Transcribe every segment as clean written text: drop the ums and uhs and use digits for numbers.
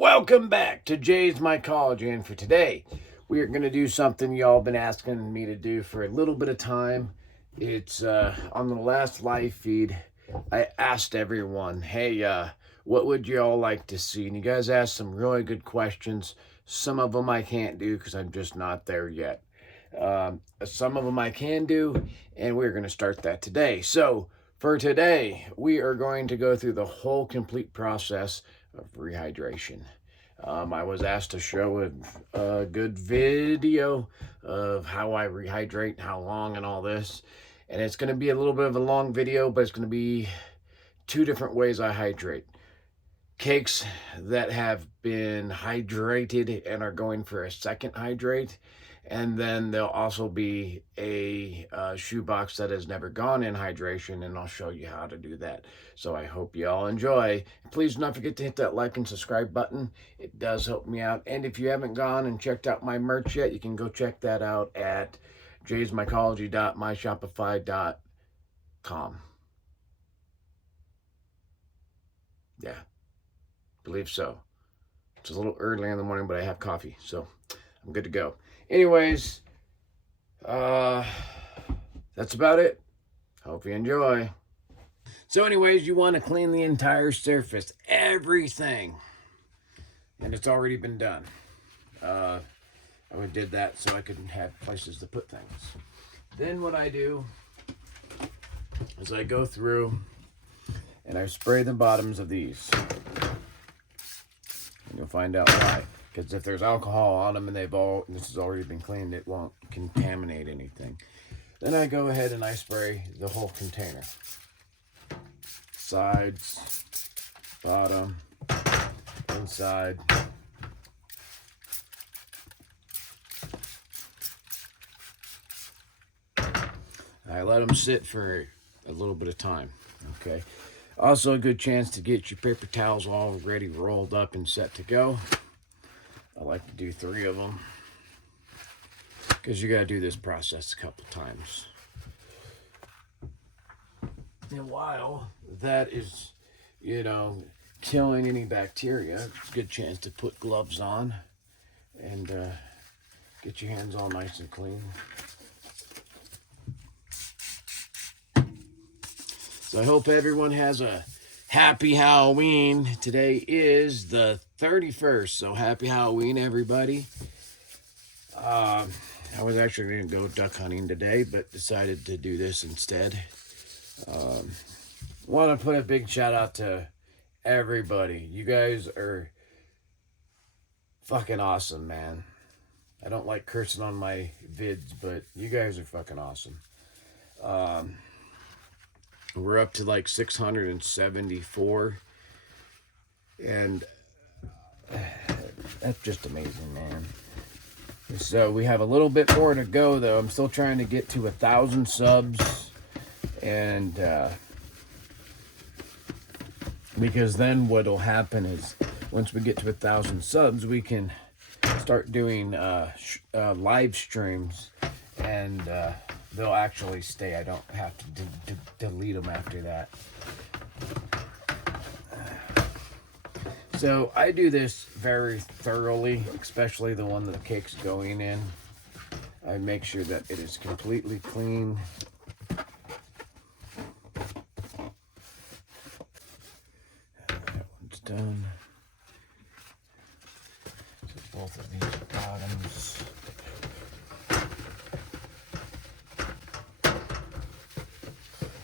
Welcome back to Jay's Mycology, and for today, we are going to do something y'all been asking me to do for a little bit of time. It's on the last live feed. I asked everyone, hey, what would y'all like to see? And you guys asked some really good questions. Some of them I can't do because I'm just not there yet. Some of them I can do, and we're going to start that today. So, for today, we are going to go through the whole complete process of rehydration. I was asked to show a good video of how I rehydrate, how long, and all this. And it's going to be a little bit of a long video, but it's going to be two different ways I hydrate. Cakes that have been hydrated and are going for a second hydrate, and then there'll also be a shoebox that has never gone in hydration, and I'll show you how to do that. So I hope you all enjoy. Please do not forget to hit that like and subscribe button. It does help me out. And if you haven't gone and checked out my merch yet, you can go check that out at jaysmycology.myshopify.com. Yeah, believe so. It's a little early in the morning, but I have coffee, so I'm good to go. Anyways, that's about it. Hope you enjoy. So anyways, you want to clean the entire surface, everything. And it's already been done. I did that so I could have places to put things. Then what I do is I go through and I spray the bottoms of these. And you'll find out why. Because if there's alcohol on them and this has already been cleaned, it won't contaminate anything. Then I go ahead and I spray the whole container. Sides, bottom, inside. I let them sit for a little bit of time, okay? Also a good chance to get your paper towels already rolled up and set to go. I like to do 3 of them because you got to do this process a couple times. And while that is, killing any bacteria, it's a good chance to put gloves on and get your hands all nice and clean. So I hope everyone has a happy Halloween. Today is the 31st, so happy Halloween, everybody. I was actually going to go duck hunting today, but decided to do this instead. Want to put a big shout out to everybody. You guys are fucking awesome, man. I don't like cursing on my vids, but you guys are fucking awesome. We're up to like 674, and that's just amazing, man. So we have a little bit more to go, though. I'm still trying to get to 1,000 subs, and because then what'll happen is once we get to 1,000 subs, we can start doing live streams, and they'll actually stay. I don't have to delete them after that. So I do this very thoroughly, especially the one that the cake's going in. I make sure that it is completely clean. That one's done. So both of these bottoms.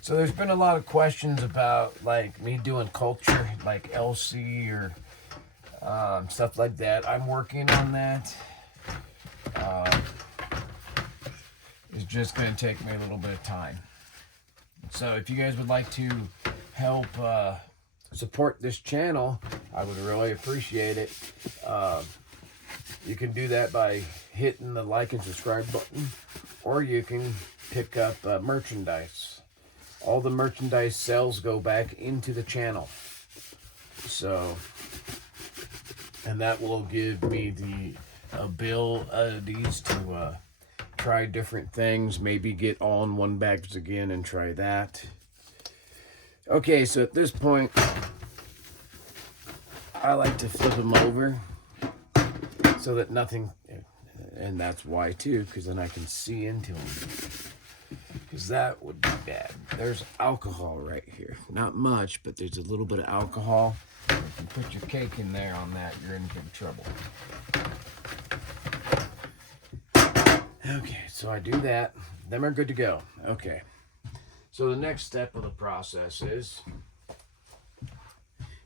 So there's been a lot of questions about like me doing culture, like LC or stuff like that. I'm working on that. It's just going to take me a little bit of time. So if you guys would like to help support this channel, I would really appreciate it. You can do that by hitting the like and subscribe button, or you can pick up merchandise. All the merchandise sales go back into the channel. So, and that will give me the abilities to try different things, maybe get all-in-one bags again and try that. Okay, so at this point, I like to flip them over so that nothing, and that's why too, because then I can see into them. Because that would be bad. There's alcohol right here. Not much, but there's a little bit of alcohol. If you put your cake in there on that, you're in big trouble. Okay, so I do that. Them are good to go. Okay. So the next step of the process is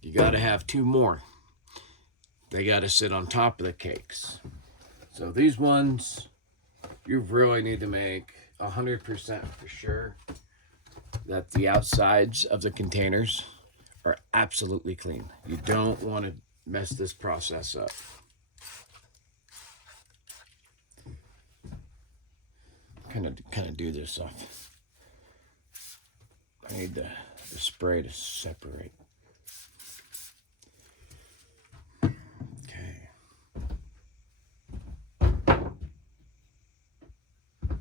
you got to have two more. They got to sit on top of the cakes. So these ones, you really need to make 100% for sure that the outsides of the containers are absolutely clean. You don't want to mess this process up. Kind of do this off. I need the spray to separate. Okay.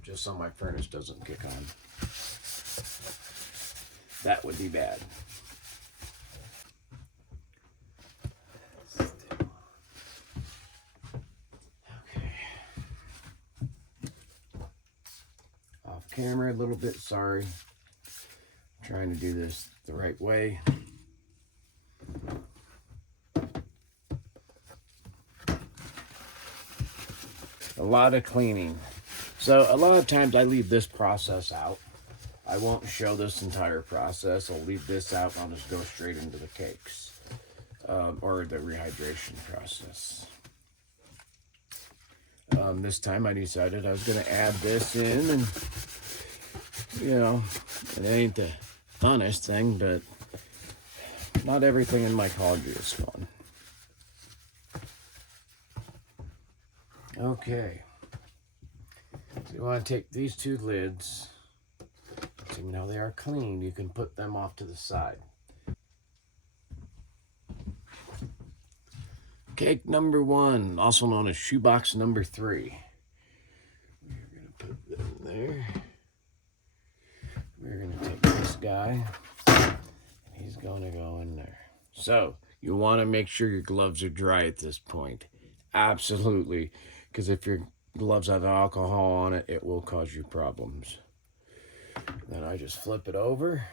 Just so my furnace doesn't kick on. That would be bad. Okay. Off camera a little bit, sorry. I'm trying to do this the right way. A lot of cleaning. So a lot of times I leave this process out. I won't show this entire process. I'll leave this out and I'll just go straight into the cakes. Or the rehydration process. This time I decided I was going to add this in, and you know, it ain't the funnest thing, but not everything in Mycology is fun. Okay, so you want to take these two lids, so now they are clean, you can put them off to the side. Cake number 1, also known as shoebox number 3. We're going to put them there. We're going to take this guy, and he's going to go in there. So, you want to make sure your gloves are dry at this point. Absolutely. Because if your gloves have alcohol on it, it will cause you problems. Then I just flip it over.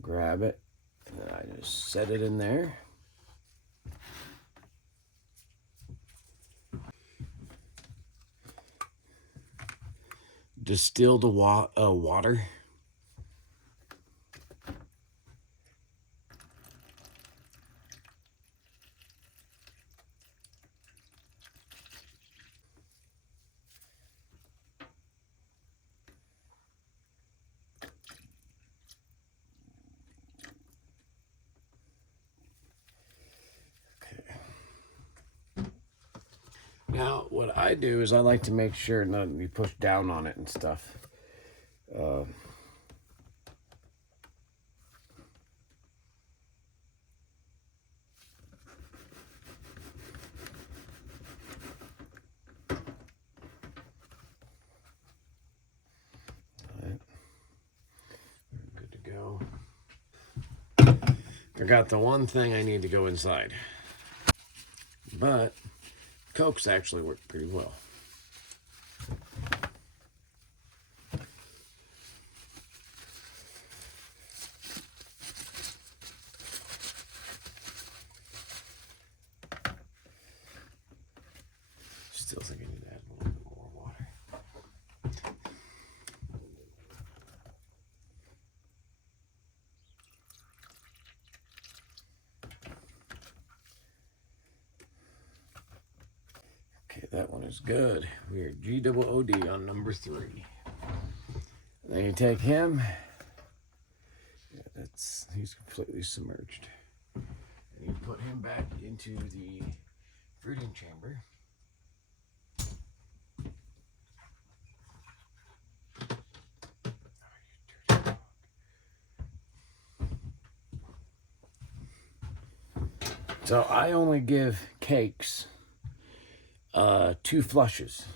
Grab it, and then I just set it in there. Distilled water. Now, what I do is I like to make sure not you push down on it and stuff. Good to go. Forgot the one thing I need to go inside. But Cokes actually work pretty well. Still think I need to add a little bit more water. Okay, that one is good. We are GOOD on number 3. Then you take him. Yeah, he's completely submerged. And you put him back into the fruiting chamber. So I only give cakes 2 flushes.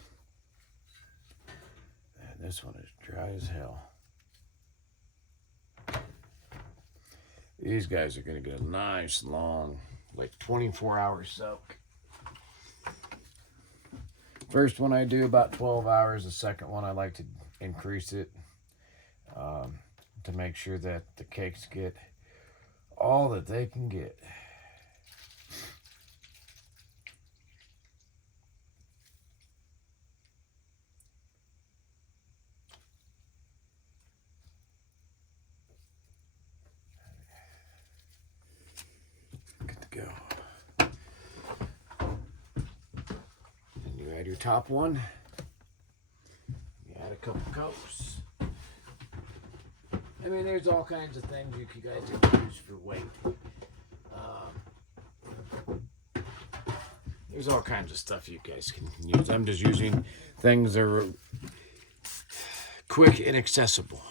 And This one is dry as hell. These guys are going to get a nice long, like 24-hour soak. First one I do about 12 hours. The second one I like to increase it to make sure that the cakes get all that they can get. Good to go. And you add your top one. You add a couple cups. I mean, there's all kinds of things you guys can use for weight. There's all kinds of stuff you guys can use. I'm just using things that are quick and accessible.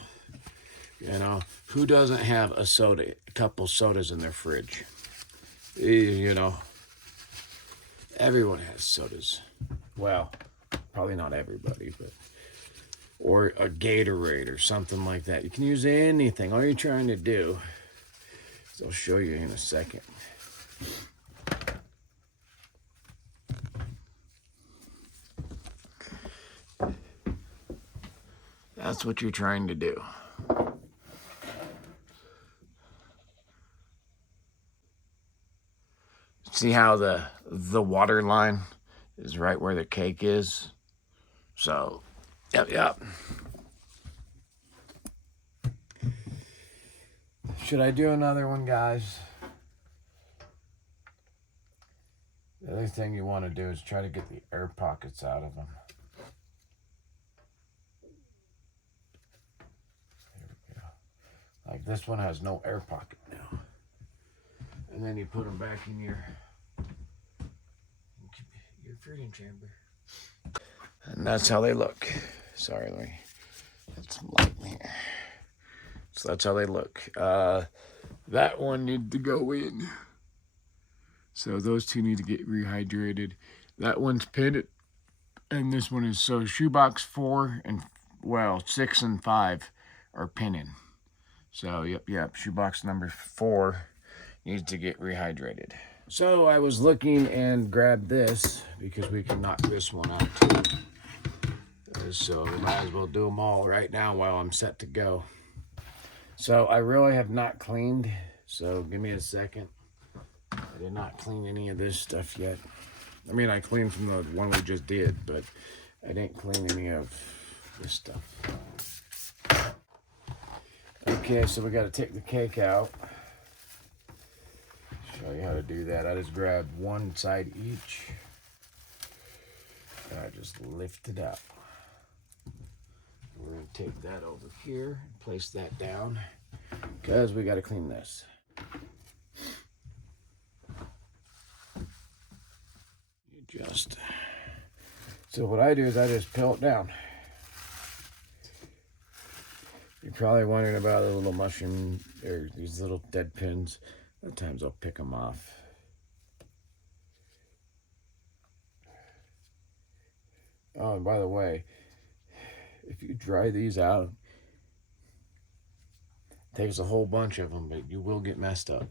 You know, who doesn't have a soda, a couple sodas in their fridge? You know, everyone has sodas. Well, probably not everybody, but or a Gatorade or something like that. You can use anything. All you're trying to do is I'll show you in a second. That's what you're trying to do. See how the water line is right where the cake is? So, yep. Should I do another one, guys? The other thing you want to do is try to get the air pockets out of them. There we go. Like this one has no air pocket now. And then you put them back in your fruiting chamber. And that's how they look. Sorry, let me get some light in here. So that's how they look. That one needs to go in. So those two need to get rehydrated. That one's pitted, and this one is so shoebox 4 and 6 and 5 are pinning. So yep. Shoebox number 4 needs to get rehydrated. So I was looking and grabbed this because we can knock this one out too. So we might as well do them all right now while I'm set to go. So I really have not cleaned, so give me a second. I did not clean any of this stuff yet. I mean, I cleaned from the one we just did, but I didn't clean any of this stuff. Okay, so we got to take the cake out. Show you how to do that. I just grabbed one side each, and I just lift it up. We're going to take that over here and place that down because we got to clean this. So what I do is I just peel it down. You're probably wondering about the little mushroom or these little dead pins. Sometimes I'll pick them off. Oh, and by the way, if you dry these out, it takes a whole bunch of them, but you will get messed up.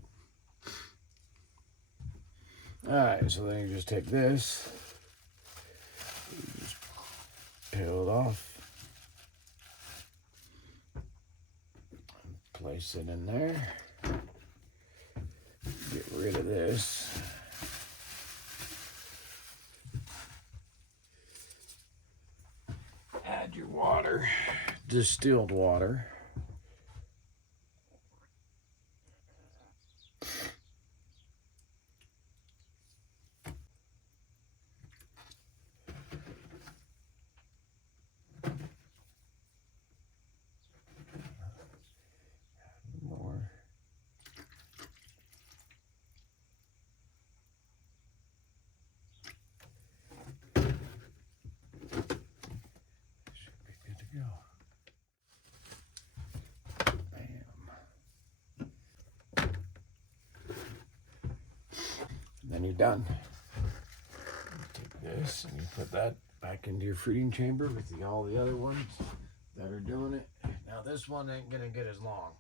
All right, so then you just take this, you just peel it off, place it in there, get rid of this. Add your water, distilled water. More. Should be good to go. Bam. And then you're done. Take this and you put that back into your fruiting chamber with all the other ones. that are doing it. Now this one ain't gonna get as long.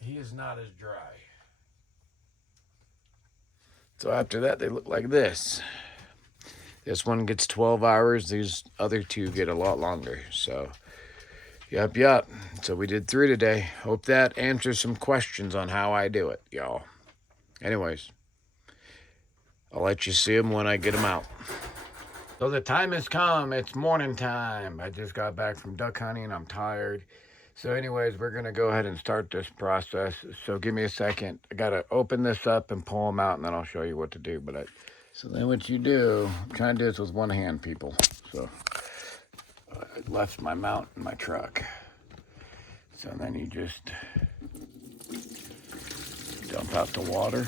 He is not as dry. So after that, they look like this. This one gets 12 hours. These other two get a lot longer. So, yep. So we did 3 today. Hope that answers some questions on how I do it, y'all. Anyways, I'll let you see them when I get them out. So the time has come. It's morning time. I just got back from duck hunting. I'm tired. So anyways, we're going to go ahead and start this process. So give me a second. I got to open this up and pull them out, and then I'll show you what to do. So then what you do, I'm trying to do this with one hand, people. So I left my mount in my truck. So then you just dump out the water.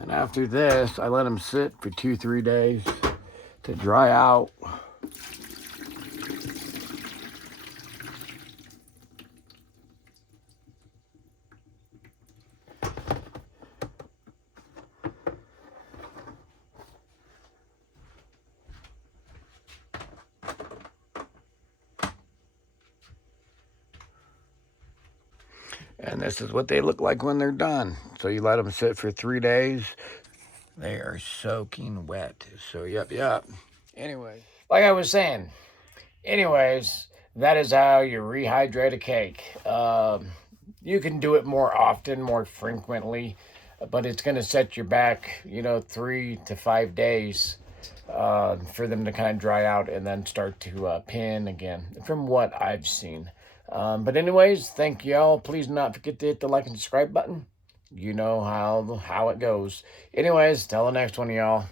And after this, I let them sit for 2-3 days to dry out. And this is what they look like when they're done. So you let them sit for 3 days. They are soaking wet. So yep. Anyway, like I was saying, that is how you rehydrate a cake. You can do it more often, more frequently, but it's going to set you back, 3 to 5 days for them to kind of dry out and then start to pin again, from what I've seen. But anyways, thank y'all. Please not forget to hit the like and subscribe button. You know how it goes. Anyways, till the next one, y'all.